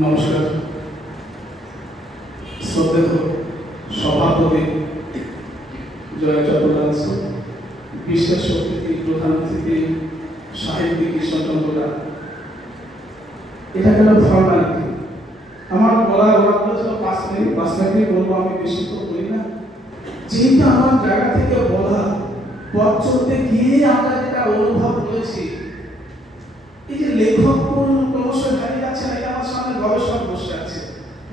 নমস্কার। শ্রদ্ধেয় সভাপতি জয় চট্টোপাধ্যায়, বিশেষ অতিথি, প্রধান অতিথি, সাহিত্যিক ঈশ্বরচন্দ্র, এটা গেল ফর্মালিটি। আমার বলার বরাদ্দ ছিল 5 মিনিট, 5 মিনিট বলবো, আমি বেশি তো বলি না। যেটা আমার জায়গা থেকে বলা, পথ চলতে গিয়ে আমরা যেটা অনুভব করেছি, এই যে লেখক ক্রমশ হারিয়ে যাচ্ছে, এটা আমার সামনে গবেষক বসে আছে,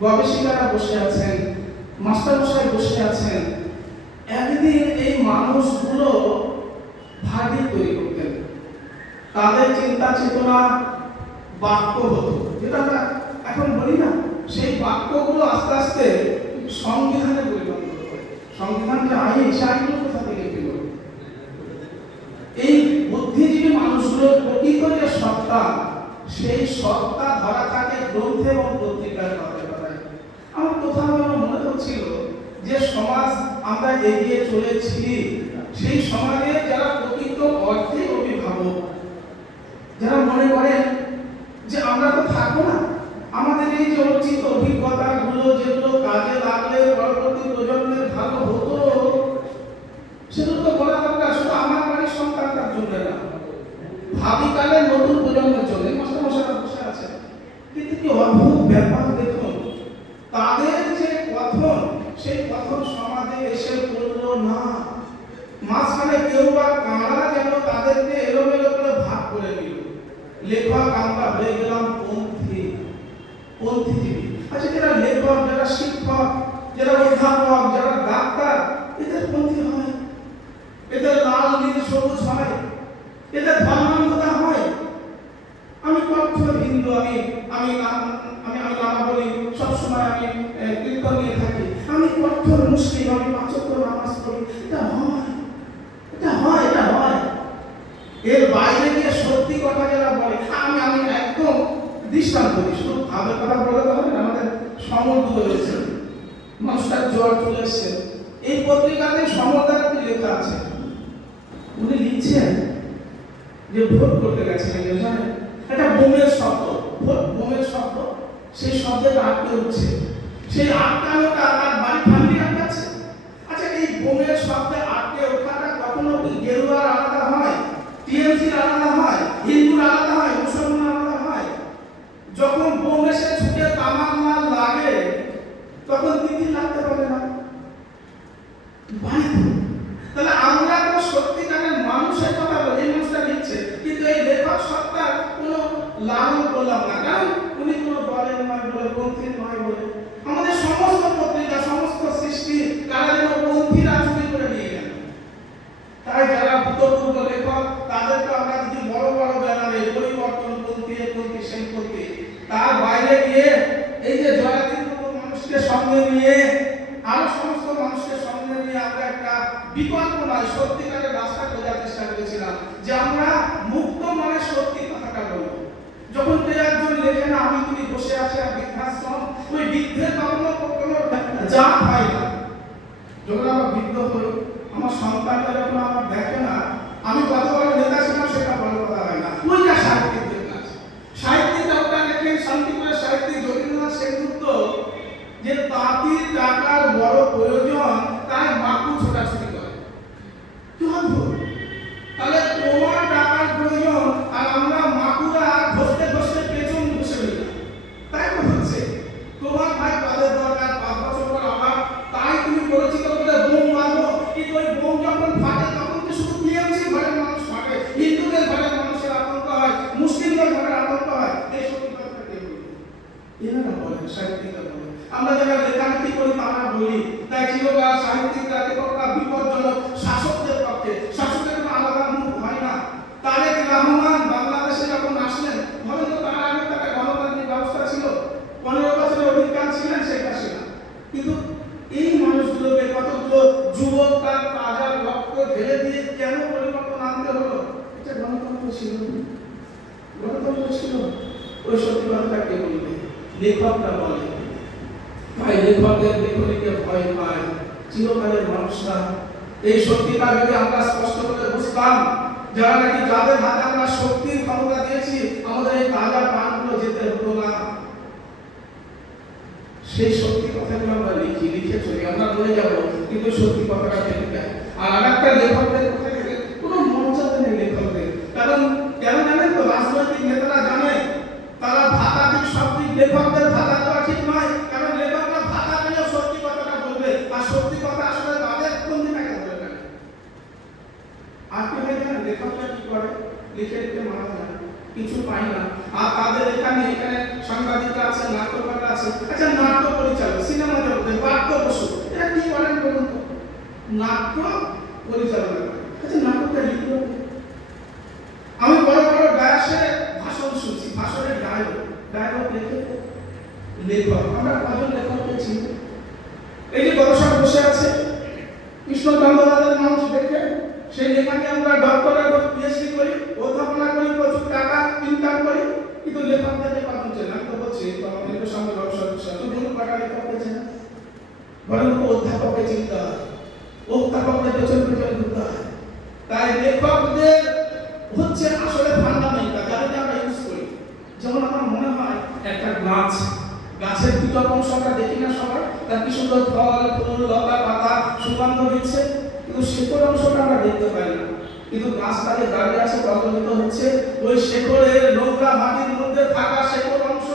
গবেষিকারা বসে আছেন, মাস্টারমশাই বসে আছেন। একদিন এই মানুষগুলো ভারী তৈরি করতেন, তাদের চিন্তা চেতনা বাক্য হতো, যেটা আমরা এখন বলি না, সেই বাক্যগুলো আস্তে আস্তে সংবিধানে পরিণত হতো। সংবিধান যে আইন, সেই আইনগুলো কোথা থেকে পেল? এই বুদ্ধিজীবী মানুষগুলোর প্রকৃত যে সত্তা, সেই সত্তা ধরা থাকে গ্রন্থে এবং পত্রিকার কথায়। আমার কোথাও যেন মনে হচ্ছিল যে সমাজ আমরা এগিয়ে চলেছি, সেই সমাজে যারা প্রকৃত অর্থে অভিভাবক, যারা মনে করেন যে আমরা তো থাকবো না, আমাদের এই যে অর্জিত অভিজ্ঞতাগুলো যেগুলো কাজে লাগলে পরবর্তী প্রজন্মের ভালো হতো, সেগুলো তো বলা দরকার শুধু আমার বাড়ির সন্তানটার জন্য না, ভাবিকালের নতুন প্রজন্মের জন্য। মাস্টারমশাইরা বসে আছে, কিন্তু কি অদ্ভুত ব্যাপার দেখুন, তাদের যে কথন, সেই কথন সমাজে এসে পড়লো না। মাঝখানে কেউ বা কারা যেন তাদেরকে এলোমেলো করে ভাগ করে নিল। লেখক আমরা হয়ে গেলাম পন্থীজীবী। আচ্ছা, যারা লেখক, যারা শিক্ষক, যারা অধ্যাপক, যারা ডাক্তার, এদের পন্থী হয়, এদের লাল নীল সবুজ হয়, এদের ধর্মান্ধতা হয়। আমি কঠোর হিন্দু, আমি নামা বলি, সবসময় আমি কীর্তন নিয়ে থাকি, আমি কঠোর মুসলিম, আমি 5 ওয়াক্ত নামাজ পড়ি। এটা হয়। এর বাইরে গিয়ে সত্যি কথা যারা বলে, আমি একদম দৃষ্টান্ত দিই, শুধু ভাবের কথা বলে তো হবে না। আমাদের সমর্থ রয়েছে, মানুষটার জ্বর চলে এসছে, এই পত্রিকাতে সমর্থন লেখা আছে, উনি লিখছেন যে ভোট করতে গেছিলেন, জানেন একটা বোমের শব্দ, ভোট বোমের শব্দ, সেই শব্দটা আটকে উঠছে, সেই আটকানোটা তার বাড়ি ফান্ডি আটকাচ্ছে। আচ্ছা, এই বোমের শব্দে আটকে ওঠাটা কখনো কি গেরুয়ার আলাদা হয়, টিএমসির আলাদা হয়, হিন্দুর আলাদা হয়, মুসলমান আলাদা হয়? যখন বোম এসে ছুটে তামাক মাল লাগে, তখন তিথি লাগতে পারে না। তাহলে আমরা তো সত্যিকারের মানুষের কথা বলি, এই মানুষটা লিখছে, কিন্তু এই লেখক সত্তার কোনো লালন করলাম না, কারণ উনি কোনো দলের নয় বলে, পন্থীর নয় বলে। আমাদের সমস্ত পত্রিকা, সমস্ত সৃষ্টি কারা যেন পন্থীরা চুরি করে নিয়ে গেল। তাই যারা ভূতপূর্ব লেখক, তাদেরকে আমরা যদি বড় বড় ব্যানারে পরিবর্তন পন্থী, সেই পন্থী, তার বাইরে গিয়ে এই যে জয়াতির মতো মানুষকে সঙ্গে নিয়ে, আরো সমস্ত মানুষকে সঙ্গে নিয়ে আমরা একটা বিকল্প নয় সত্যিকারের রাস্তা খোঁজার চেষ্টা করেছিলাম, যে আমরা মুক্ত মানে সত্যি কথাটা বলবো। যখন একজন লেখেন আমি তুমি বসে আছে আর বৃদ্ধাশ্রম, ওই বৃদ্ধের কোনো জাত হয় না। যখন আমরা বৃদ্ধ হই, আমার সন্তানটা যখন আমার দেখে না আমি কত বড় নেতা ছিলাম, সেটা বড় কথা হয় না, ওইটা সাহিত্যিকদের কাজ। সাহিত্যিকটা ওটা লেখেন শান্তিপুরের সাহিত্যিক যতীন্দ্রনাথ সেনগুপ্ত, যে তাঁতির টাকার বড় প্রয়োজন, তাই মাকু ছোটাছুটি করে। কি অদ্ভুত! তাহলে তোমার টাকার প্রয়োজন, আর আমরা মাকুরা ঘষতে ঘষতে পেছন বসে রইলাম। তাই তো হচ্ছে, তোমার ভাই কাদের দরকার, 5 বছর পর আবার, তাই তুমি পরিচিত করে বোম মারো, কিন্তু ওই বোম যখন ফাটে তখন তো শুধু টিএমসি ঘরের মানুষ ফাটে, হিন্দুদের ঘরের মানুষের আতঙ্ক হয়, মুসলিমদের ঘরের আতঙ্ক হয়। এই সত্যি কথা কে বলে? এনারা বলেন, সাহিত্যিকরা বলেন। আমরা যারা লেখালেখি করি তারা বলি, তাই চিরকাল সাহিত্যিকরা লেখকরা বিপজ্জনক শাসকদের পক্ষে। শাসকের কোনো আলাদা মুখ হয় না। তারেক রহমান বাংলাদেশে যখন আসলেন, ধরেন তো তার আগে তাকে গণতান্ত্রিক ব্যবস্থা ছিল, 15 বছরের অধিকার ছিলেন শেখ হাসিনা, কিন্তু এই মানুষগুলোকে কতগুলো যুবক তার তাজা রক্ত ঢেলে দিয়ে কেন পরিবর্তন আনতে হলো? এটা গণতন্ত্র ছিল, ওই সত্যি কথাটা কে বলবে? লেখকরা বলে। ভাই, লেখকদের লেখনীকে ভয় পায় চিরকালের মানুষরা। এই সত্যিটা যদি আমরা স্পষ্ট করে বুঝতাম, যারা নাকি যাদের হাতে আমরা শক্তির ক্ষমতা দিয়েছি, আমাদের এই তাজা প্রাণগুলো যেতে হতো না। সেই সত্যি কথাগুলো আমরা লিখে চলি, আমরা বলে যাব কিন্তু সত্যি কথাটা থেকে যায়। আর আরেকটা লেখকদের কথা থেকে কোনো মর্যাদা নেই লেখকদের, কারণ কেন জানেন তো, রাজনৈতিক নেতারা জানে তারা ভাতা দিক সব দিক, লেখকদের ভাতা দেওয়া ঠিক নয়, কারণ লেখকরা ভাতা পেলেও সত্যি কথাটা বলবে, আর সত্যি কথা আসলে তাদের কোন দিন আগে বলে না। আপনি হয়ে যান লেখকরা কি করে, লিখে মারা যায়, কিছু পাই না। আর তাদের এখানে সাংবাদিকরা আছে, নাট্যকাররা আছে, আচ্ছা নাট্য পরিচালক, সিনেমা জগতে বাদ্য বসু, এরা কি করেন বলুন তো? নাট্য পরিচালনা করে, আচ্ছা নাটকটা লিখলো। আমি বড় বড় গায়কের ভাষণ শুনছি, ভাষণের ডায়লগ লেখক, আমরা কজন লেখক পেয়েছি? এই যে দর্শক বসে আছে, কৃষ্ণচন্দ্রের মানুষ দেখে সেই লেখাকে আমরা ডক্টরেট পিএইচডি করি, অধ্যাপনা করি, প্রচুর টাকা ইনকাম করি, কিন্তু লেখকদের কথা হচ্ছে না। তো বলছি তো আমাদের সামনে দর্শক তো কোনো টাকা লেখক পেয়েছে না, বরং অধ্যাপকের চিন্তা হয়, অধ্যাপকদের পেছনে ঘুরতে হয়। তাই লেখকদের হচ্ছে আসলে ফান্ডামেন্টাল, যাদেরকে আমরা ইউজ করি। যেমন আমার মনে হয় একটা গাছের দুটো অংশ আমরা দেখি না সবাই, তার কি সুন্দর ফল, ফুল, লতা, পাতা, সুগন্ধ দিচ্ছে, কিন্তু শেকড় অংশটা আমরা দেখতে পাই না। কিন্তু গাছ তাকে দাঁড়িয়ে আছে, প্রজ্বলিত হচ্ছে, ওই শেকড়ের নোংরা মাটির মধ্যে থাকা শেকড় অংশ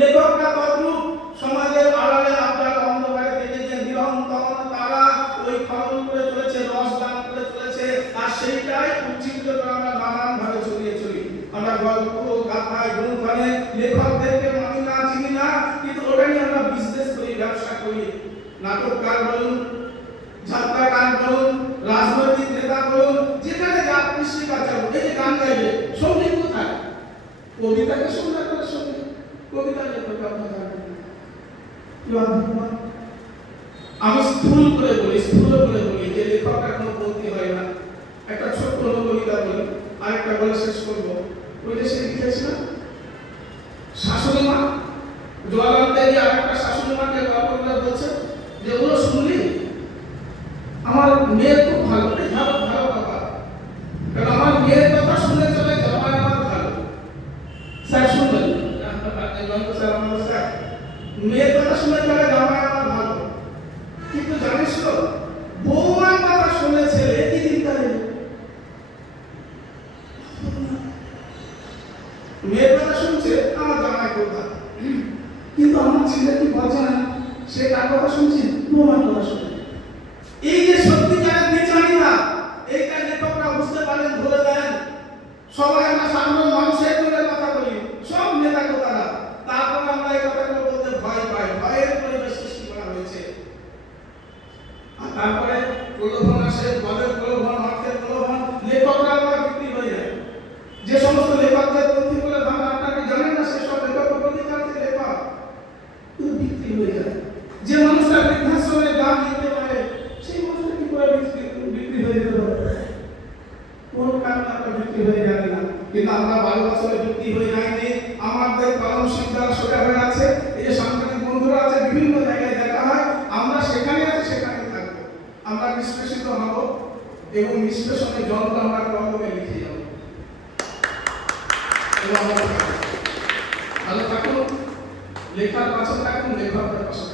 লেখকরা তদ্রূপ সমাজের আড়ালে আপনার অন্ধকারে দেখেছে, নিরন্তর তারা ওই ফলন করে চলেছে, রস দান করে চলেছে, আর সেইটাই উজ্জীবিত করে আমরা নানান ভাবে ছড়িয়ে চলি। আমরা গল্প, গাথায়, গ্রন্থে লেখকদেরকে মানি না, চিনি না, কিন্তু ওটা নিয়ে আমরা বিজনেস করি, ব্যবসা করি। নাটককার বলুন, যাত্রাকার বলুন, রাজনৈতিক নেতা বলুন, যেখানে যা কৃষি কাজ হবে, এই যে গান গাইবে, সঙ্গীত কোথায়? কবিতাকে সুন্দর করে সঙ্গীত, কবিতা লেখক আপনার জানেন না। আমি স্থূল করে বলি যে লেখকটা কোনো বলতে হয় না। একটা ছোট্ট কবিতা বলি, আরেকটা বলে শেষ করবো। ওই যে সে লিখেছিল শাশুড়ি মা, জওয়ালাতে গিয়ে আরেকটা শাশুড়ি মাকে গল্প করে বলছে যে ওগুলো শুনলি, আমার মেয়ের খুব ভালো, ভালো বাবা, কারণ আমার মেয়ের কথা শুনে চলে জামাই আমার ভালো। স্যার শুনবেন, স্যার আমাদের স্যার, মেয়ের কথা শুনে চলে জামাই আমার ভালো, কিন্তু জানিস তো বৌমার কথা শুনে ছেলে কি চিন্তা নেই। মেয়ের কথা শুনছে আমার জামাই কথা, কিন্তু আমার ছেলে কি বোঝে না সে কার কথা শুনছে, বৌমার কথা শুনছে। এই যে সত্যিকারের বিচারিতা, এইটা লেখকরা বুঝতে পারেন, ধরে দেন। সবাই আমরা সাধারণ মানুষের করে কথা বলি, সব নেতা কথারা, তারপর আমরা এই কথাগুলো বলতে ভয় পাই, ভয়ের পরিবেশ সৃষ্টি করা হয়েছে। আর তারপরে প্রলোভন আসে, পদের প্রলোভন, অর্থের প্রলোভন, লেখকরা আমরা বিক্রি হয়ে যায়। যে সমস্ত লেখকদের পন্থী বলে ভাবে আপনাকে জানেন না, সেসব লেখক প্রতিকারকে লেখক কিন্তু বিক্রি হয়ে যায়। যে মানুষটা বৃদ্ধাশ্রমে গান লিখতে পারে, সেই মানুষটা কি করে বিক্রি হয়ে যেতে পারে? কোন কারণে আমরা বিক্রি হয়ে যাবে না, কিন্তু আমরা 12 বছরে বিক্রি হয়ে যায়নি। আমাদের কলম শিক্ষার সোজা হয়ে আছে। এই যে সাংবাদিক বন্ধুরা আছে, বিভিন্ন জায়গায় দেখা হয়, আমরা সেখানে আছি, সেখানে থাকবো। আমরা নিষ্পেষিত হব এবং নিষ্পেষণের জলটা আমরা কলমে লিখে যাব। ভালো থাকুন, লেখার পাশে থাকুন, লেখকদের পাশে